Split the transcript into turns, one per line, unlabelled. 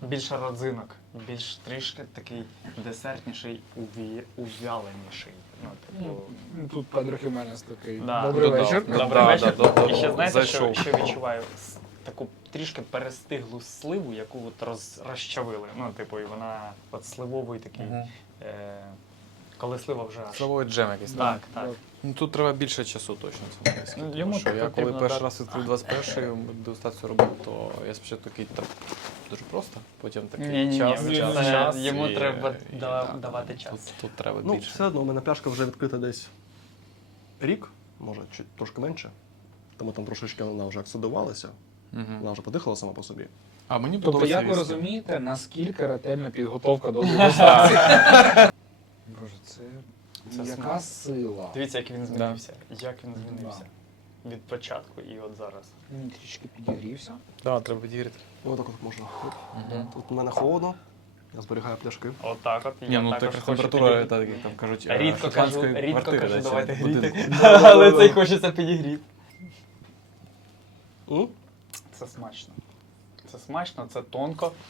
більше родзинок, більш трішки такий десертніший, увяленіший. Ну, типу,
Тут Педро Хіменес такий.
Да.
Добрий
Додав.
вечір.
добрий
Да,
вечір.
да, да,
І ще знаєте, що
зайшов.
відчуваю? Таку трішки перестиглу сливу, яку от розчавили. Ну, типу, і вона от сливовий такий, коли слива вже аж...
Сливовий джем якийсь.
Так, так.
Ну, тут треба більше часу точно цьому віскі.
Ну,
Тому
йому
що я коли
потрібно
перший
дати-
раз відкрив 21-й дегустацію робив, то я спочатку такий так дуже просто, потім такий
Ні-ні-ні,
час,
йому
і-
треба
і
давати час.
Тут треба
Ну,
більше.
все одно у мене пляшка вже відкрита десь рік, може, чуть трошки менше. Тому там трошечки вона вже оксидувалася,
Мгм.
вона вже подихала сама по собі.
А мені
Тобто,
подобається
як ви
віскі.
розумієте, наскільки ретельна підготовка до дегустації? Боже, це яка
смак.
сила.
Дивіться, як він змінився. Як він змінився. Від початку і от зараз.
Він трішки підігрівся.
Так, треба відігріти.
Ну, отак от можна. Тут у мене холодно, я зберігаю пляшки.
Отак от.
Ні, ну
також
така
хочу
температура,
підігріти.
там кажуть,
Рідко кажу,
шотландської квартири, да, чи
давайте
будинку.
гріти. Але цей хочеться підігріти.
М?
Це смачно. Це смачно, це тонко.